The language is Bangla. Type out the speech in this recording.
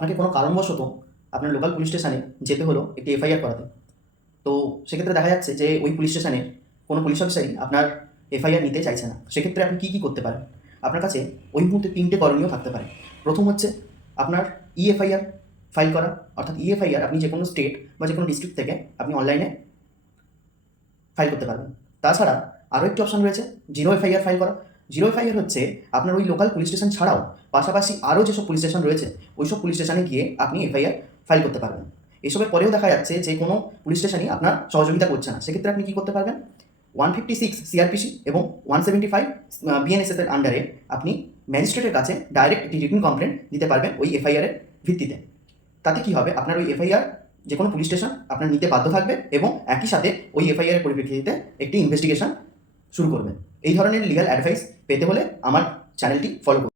আপনাকে কোনো কারণবশত আপনার লোকাল পুলিশ স্টেশনে যেতে হলো একটি এফআইআর করাতে। তো সেক্ষেত্রে দেখা যাচ্ছে যে ওই পুলিশ স্টেশনে কোনো পুলিশ অফিসারই আপনার এফআইআর নিতে চাইছে না। সেক্ষেত্রে আপনি কী করতে পারেন? আপনার কাছে ওই মুহূর্তে 3টে করণীয় থাকতে পারে। প্রথম হচ্ছে আপনার এফআইআর ফাইল করা, অর্থাৎ এফআইআর আপনি যে কোনো স্টেট বা যে কোনো ডিস্ট্রিক্ট থেকে আপনি অনলাইনে ফাইল করতে পারবেন। তাছাড়া আরও একটি অপশন রয়েছে জিরো এফআইআর ফাইল করা। জিরো এফআইআর হচ্ছে আপনার ওই লোকাল পুলিশ স্টেশন ছাড়াও পাশাপাশি আরও যেসব পুলিশ স্টেশন রয়েছে ওই সব পুলিশ স্টেশনে গিয়ে আপনি এফআইআর ফাইল করতে পারবেন। এসবের পরেও দেখা যাচ্ছে যে কোনো পুলিশ স্টেশনই আপনার সহযোগিতা করছে না। সেক্ষেত্রে আপনি কী করতে পারবেন? 156 সিআরপিসি এবং 175 বিএনএসএস এর আন্ডারে আপনি ম্যাজিস্ট্রেটের কাছে ডাইরেক্ট একটি রিটেন কমপ্লেন দিতে পারবেন ওই এফআইআরের ভিত্তিতে। তাতে কী হবে? আপনার ওই এফআইআর যে কোনো পুলিশ স্টেশন আপনার নিতে বাধ্য থাকবে এবং একই সাথে ওই এফআইআরের পরিপ্রেক্ষিতে একটি ইনভেস্টিগেশন শুরু করবেন। এই ধরনের লিগ্যাল অ্যাডভাইস পেতে হলে আমার চ্যানেলটি ফলো করুন।